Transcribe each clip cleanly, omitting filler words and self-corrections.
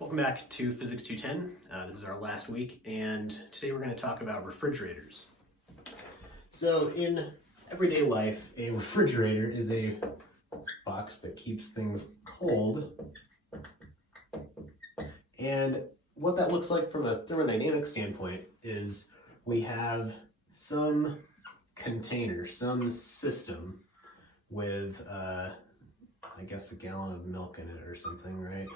Welcome back to Physics 210. This is our last week, and today we're going to talk about refrigerators. So in everyday life, a refrigerator is a box that keeps things cold. And what that looks like from a thermodynamic standpoint is we have some container, some system with, I guess, a gallon of milk in it or something, right?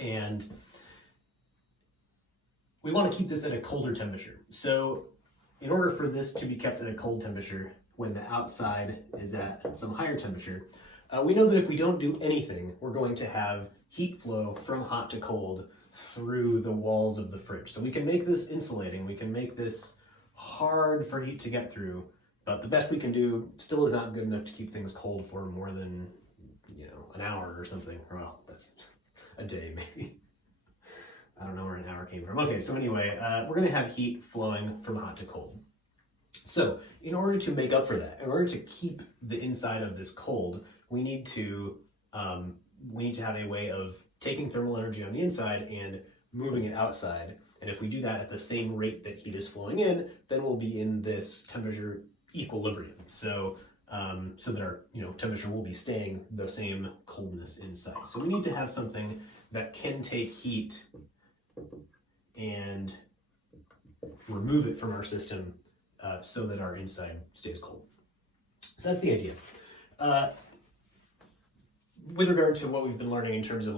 And we want to keep this at a colder temperature. So in order for this to be kept at a cold temperature when the outside is at some higher temperature, we know that if we don't do anything, we're going to have heat flow from hot to cold through the walls of the fridge. So we can make this insulating, we can make this hard for heat to get through, but the best we can do still is not good enough to keep things cold for more than, an hour or something. Well, that's a day maybe. I don't know where an hour came from. Okay, so anyway, we're going to have heat flowing from hot to cold. So in order to make up for that, in order to keep the inside of this cold, we need to have a way of taking thermal energy on the inside and moving it outside. And if we do that at the same rate that heat is flowing in, then we'll be in this temperature equilibrium. So that our temperature will be staying the same coldness inside. So we need to have something that can take heat and remove it from our system so that our inside stays cold. So that's the idea. With regard to what we've been learning in terms of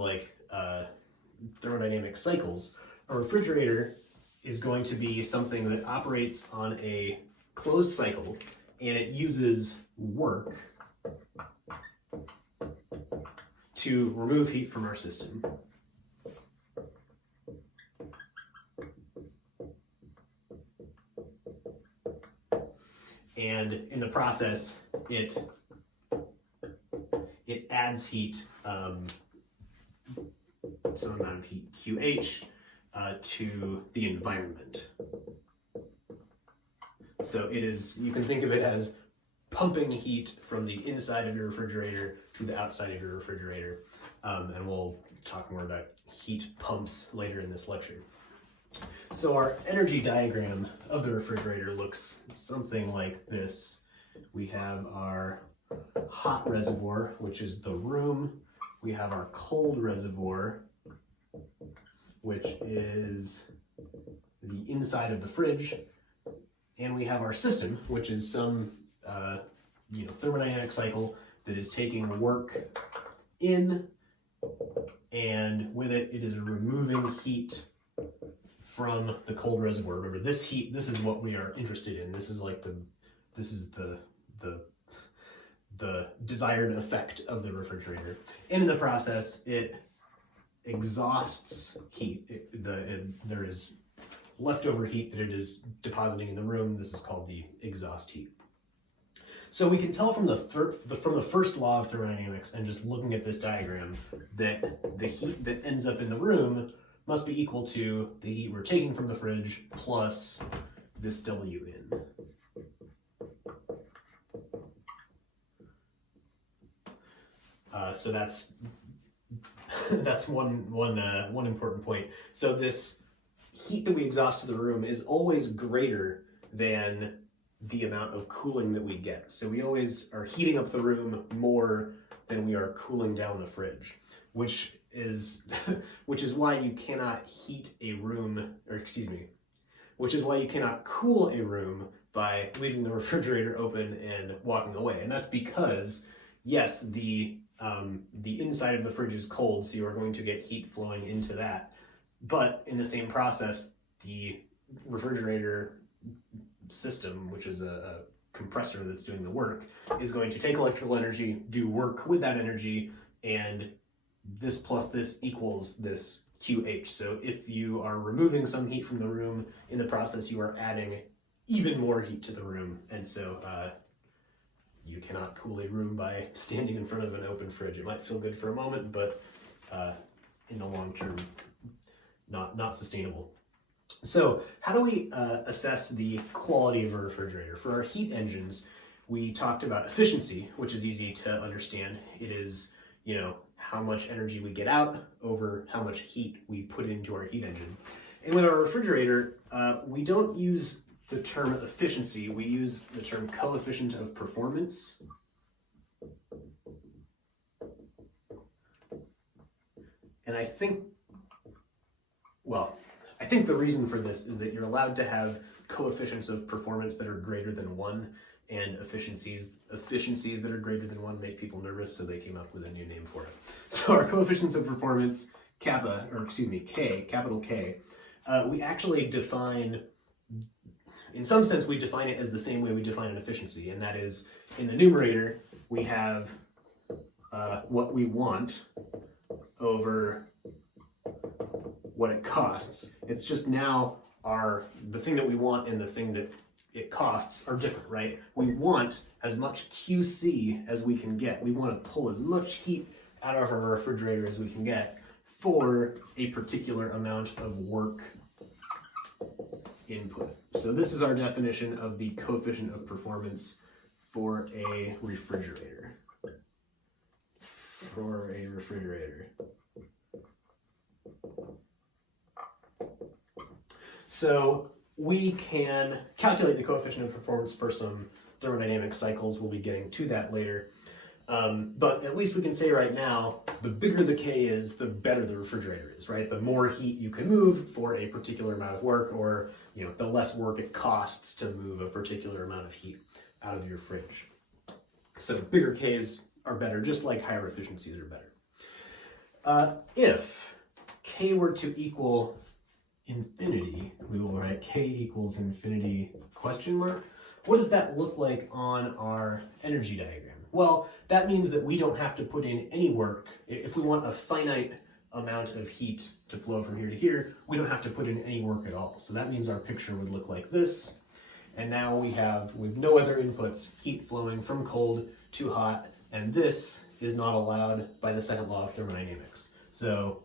thermodynamic cycles, a refrigerator is going to be something that operates on a closed cycle, and it uses work to remove heat from our system. And in the process, it adds heat, some amount of heat, QH, to the environment. So it is, you can think of it as pumping heat from the inside of your refrigerator to the outside of your refrigerator. And we'll talk more about heat pumps later in this lecture. So our energy diagram of the refrigerator looks something like this. We have our hot reservoir, which is the room. We have our cold reservoir, which is the inside of the fridge. And we have our system, which is some thermodynamic cycle that is taking work in, and with it, it is removing heat from the cold reservoir. Remember, this heat, this is what we are interested in. This is the desired effect of the refrigerator. And in the process, it exhausts heat. There is leftover heat that it is depositing in the room. This is called the exhaust heat. So we can tell from the first law of thermodynamics, and just looking at this diagram, that the heat that ends up in the room must be equal to the heat we're taking from the fridge plus this WN. So that's one important point. So this heat that we exhaust to the room is always greater than the amount of cooling that we get. So we always are heating up the room more than we are cooling down the fridge, which is why you cannot which is why you cannot cool a room by leaving the refrigerator open and walking away. And that's because, yes, the inside of the fridge is cold, so you are going to get heat flowing into that. But in the same process, the refrigerator system, which is a compressor that's doing the work, is going to take electrical energy, do work with that energy, and this plus this equals this QH. So if you are removing some heat from the room, in the process you are adding even more heat to the room. And so you cannot cool a room by standing in front of an open fridge. It might feel good for a moment, but in the long term, not sustainable. So how do we assess the quality of a refrigerator? For our heat engines, we talked about efficiency, which is easy to understand. It is, how much energy we get out over how much heat we put into our heat engine. And with our refrigerator, we don't use the term efficiency, we use the term coefficient of performance. And I think the reason for this is that you're allowed to have coefficients of performance that are greater than 1, and efficiencies that are greater than 1 make people nervous, so they came up with a new name for it. So our coefficients of performance, K, capital K, we actually define, in some sense, we define it as the same way we define an efficiency, and that is, in the numerator, we have what we want over what it costs. It's just now the thing that we want and the thing that it costs are different, right? We want as much QC as we can get. We want to pull as much heat out of our refrigerator as we can get for a particular amount of work input. So this is our definition of the coefficient of performance for a refrigerator. So we can calculate the coefficient of performance for some thermodynamic cycles. We'll be getting to that later. But at least we can say right now, the bigger the K is, the better the refrigerator is, right? The more heat you can move for a particular amount of work, or the less work it costs to move a particular amount of heat out of your fridge. So bigger Ks are better, just like higher efficiencies are better. If K were to equal infinity, we will write K equals infinity question mark. What does that look like on our energy diagram? Well, that means that we don't have to put in any work. If we want a finite amount of heat to flow from here to here, we don't have to put in any work at all. So that means our picture would look like this. And now we have, with no other inputs, heat flowing from cold to hot, and this is not allowed by the second law of thermodynamics. So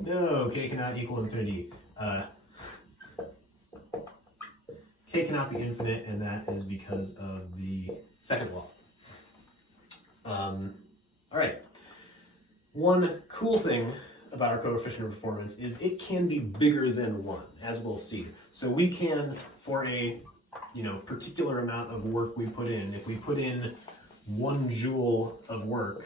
no, K cannot equal infinity. K cannot be infinite, and that is because of the second law. All right. One cool thing about our coefficient of performance is it can be bigger than 1, as we'll see. So we can, for a particular amount of work we put in, if we put in 1 joule of work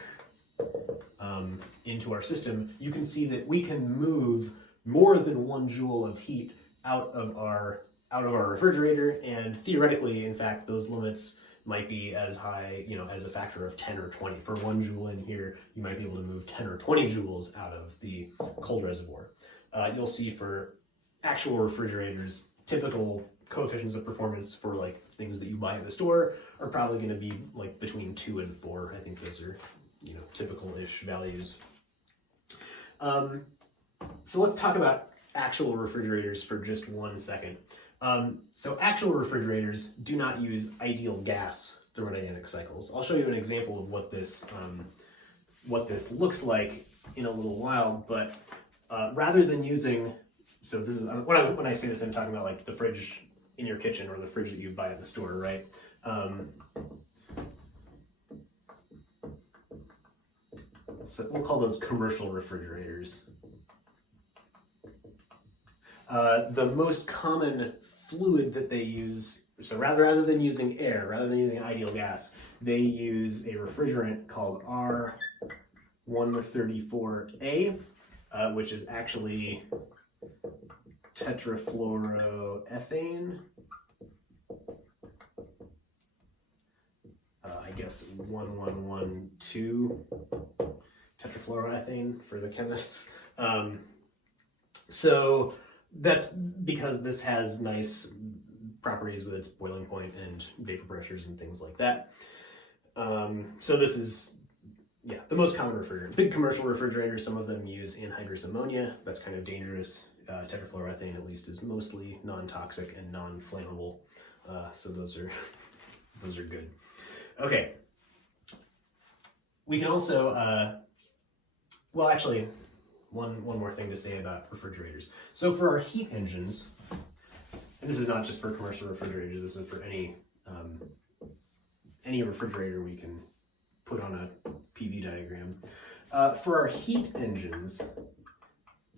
into our system, you can see that we can move more than 1 joule of heat out of our refrigerator, and theoretically, in fact, those limits might be as high, as a factor of 10 or 20. For 1 joule in here, you might be able to move 10 or 20 joules out of the cold reservoir. You'll see for actual refrigerators, typical coefficients of performance for like things that you buy at the store are probably going to be like between 2 and 4. I think those are, typical-ish values. So let's talk about actual refrigerators for just 1 second. So actual refrigerators do not use ideal gas thermodynamic cycles. I'll show you an example of what this looks like in a little while, but rather than using, so this is, when I say this, I'm talking about like the fridge in your kitchen or the fridge that you buy at the store, right? So we'll call those commercial refrigerators. The most common fluid that they use, so rather than using air, rather than using ideal gas, they use a refrigerant called R134A, which is actually tetrafluoroethane. I guess 1112 tetrafluoroethane for the chemists. So that's because this has nice properties with its boiling point and vapor pressures and things like that. So this is, the most common refrigerant. Big commercial refrigerators, some of them use anhydrous ammonia. That's kind of dangerous. Tetrafluoroethane, at least, is mostly non-toxic and non-flammable. So those are good. Okay. We can also, well, actually, one more thing to say about refrigerators. So for our heat engines, and this is not just for commercial refrigerators, this is for any refrigerator we can put on a PV diagram. For our heat engines,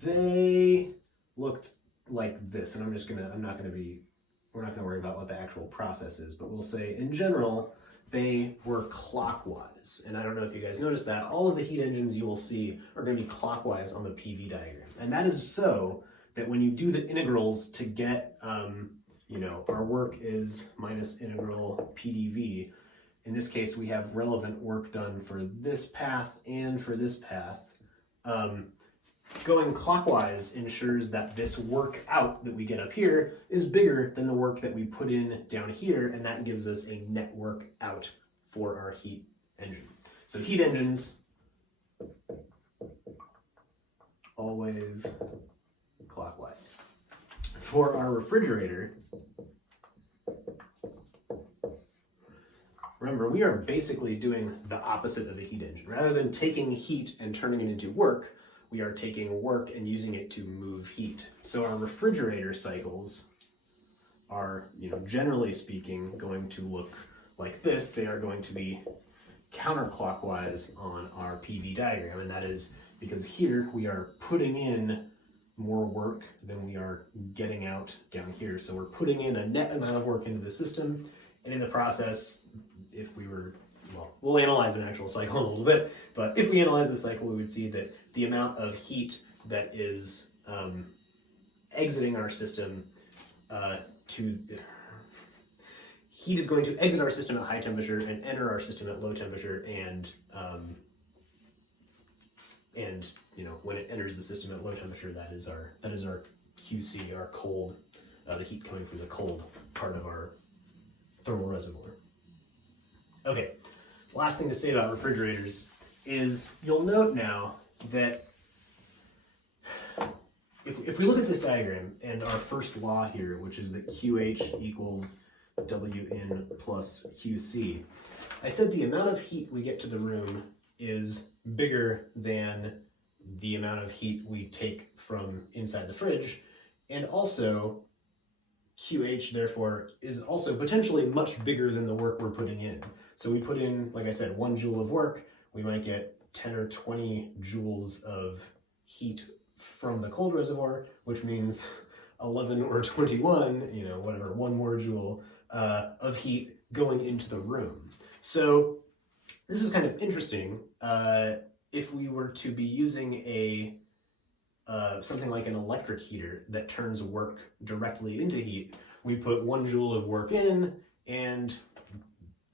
they looked like this, and we're not gonna worry about what the actual process is, but we'll say in general, they were clockwise. And I don't know if you guys noticed that, all of the heat engines you will see are gonna be clockwise on the PV diagram. And that is so that when you do the integrals to get, our work is minus integral PDV. In this case, we have relevant work done for this path and for this path. Going clockwise ensures that this work out that we get up here is bigger than the work that we put in down here, and that gives us a net work out for our heat engine. So heat engines, always clockwise. For our refrigerator, remember, we are basically doing the opposite of a heat engine. Rather than taking heat and turning it into work, we are taking work and using it to move heat. So our refrigerator cycles are, generally speaking, going to look like this. They are going to be counterclockwise on our PV diagram, and that is because here we are putting in more work than we are getting out down here. So we're putting in a net amount of work into the system, and in the process, we'll analyze an actual cycle in a little bit, but if we analyze the cycle, we would see that the amount of heat that is exiting our system heat is going to exit our system at high temperature and enter our system at low temperature, and when it enters the system at low temperature, that is our QC, our cold, the heat coming from the cold part of our thermal reservoir. Okay, last thing to say about refrigerators is you'll note now that if we look at this diagram and our first law here, which is that QH equals WN plus QC, I said the amount of heat we get to the room is bigger than the amount of heat we take from inside the fridge, and also QH, therefore, is also potentially much bigger than the work we're putting in. So we put in, like I said, 1 joule of work, we might get 10 or 20 joules of heat from the cold reservoir, which means 11 or 21, whatever, 1 more joule of heat going into the room. So this is kind of interesting. If we were to be using something like an electric heater that turns work directly into heat, we put 1 joule of work in, and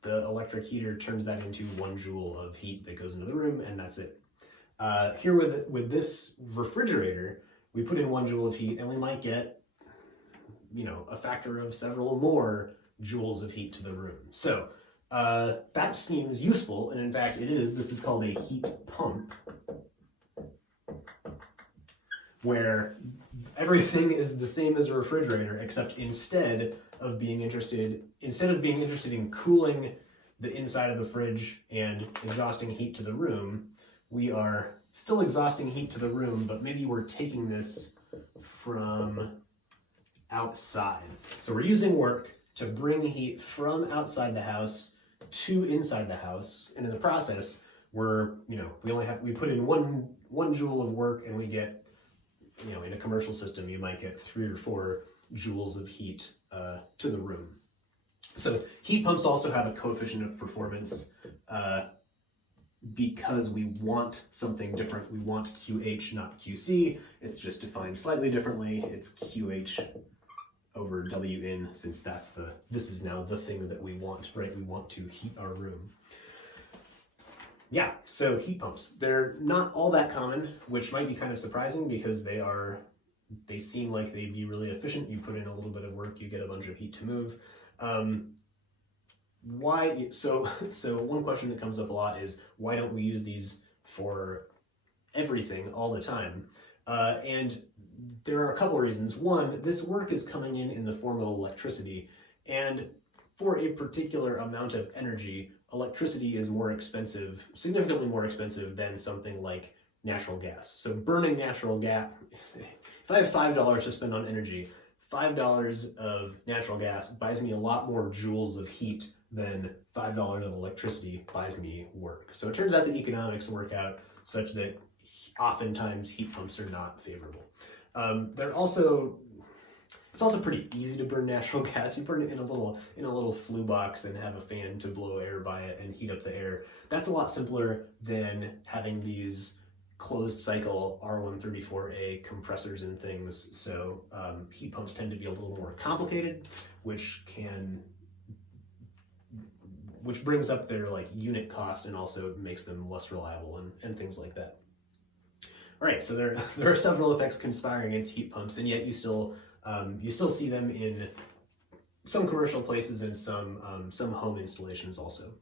the electric heater turns that into 1 joule of heat that goes into the room, and that's it. Here with this refrigerator, we put in 1 joule of heat, and we might get, a factor of several more joules of heat to the room. So that seems useful, and in fact it is. This is called a heat pump, where everything is the same as a refrigerator, except instead of being interested in cooling the inside of the fridge and exhausting heat to the room, we are still exhausting heat to the room, but maybe we're taking this from outside. So we're using work to bring heat from outside the house to inside the house, and in the process, we put in one joule of work, and we get, in a commercial system, you might get 3 or 4 joules of heat to the room. So heat pumps also have a coefficient of performance because we want something different. We want QH, not QC. It's just defined slightly differently. It's QH over WN, since this is now the thing that we want, right? We want to heat our room. Yeah, so heat pumps, they're not all that common, which might be kind of surprising because they seem like they'd be really efficient. You put in a little bit of work, you get a bunch of heat to move. So one question that comes up a lot is, why don't we use these for everything all the time? And there are a couple of reasons. One, this work is coming in the form of electricity, and for a particular amount of energy, electricity is more expensive, significantly more expensive than something like natural gas. So burning natural gas, if I have $5 to spend on energy, $5 of natural gas buys me a lot more joules of heat then $5 of electricity buys me work. So it turns out the economics work out such that oftentimes heat pumps are not favorable. It's also pretty easy to burn natural gas. You burn it in a little flue box and have a fan to blow air by it and heat up the air. That's a lot simpler than having these closed cycle R134a compressors and things. So heat pumps tend to be a little more complicated, which brings up their like unit cost and also makes them less reliable and things like that. All right, so there are several effects conspiring against heat pumps, and yet you still see them in some commercial places and some home installations also.